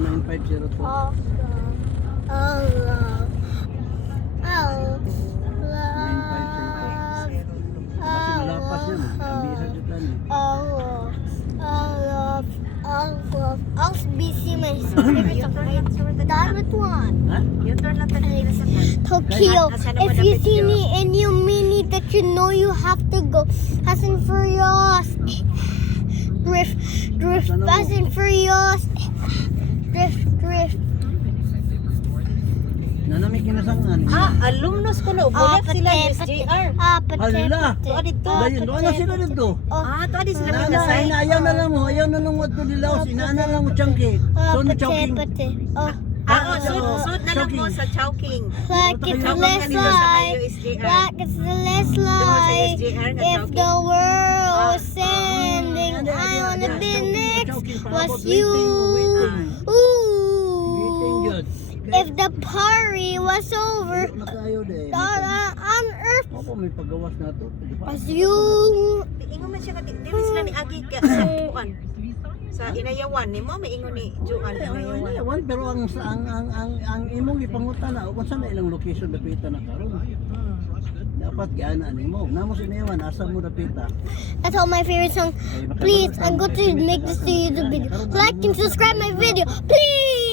9502. Oh, love. Oh, love. Kasi malapas yan. Ang bisa dyan lang. Oh, love. I'll busy my diamond one. Ha? U-turn lang tayo sa kan. Tokyo. If you see me in your mini that you know you have to go. Fast and Furious. Drift, Fast and Furious. Drift. Nanamig kinasangan. Alumnus ko na. Ubulat sila yung SJR. Hala! Dito. Dayon, doon na sila dito. Ito di sila Nana, pinasay. ayaw na lang mo. Ayaw na lang mo ito nilaos. Inaana lang mo chunky. So, no chunking. Sud na lang mo sa Chowking. Like it's Chowking less kanina sa like, Mayo SJR. like it's less like, if the world was ending, I wanna be next, was you. Ooh, if the party was over, Na tayo de. on earth Opo, may paggawas na ito. was you. Ingon man siya dili sila ni Agi sa kuan. Sa Inayawan ni mo may ingon ni Juan Inayawan. Ayawan, pero ang imong ipangutan na kung saan na ilang location dapita na karon. Dapat giana nimo. Namo sinayawan asa mo dapita. That's all my favorite song. Please, I'm going to make this to you the video. Like and subscribe my video, please.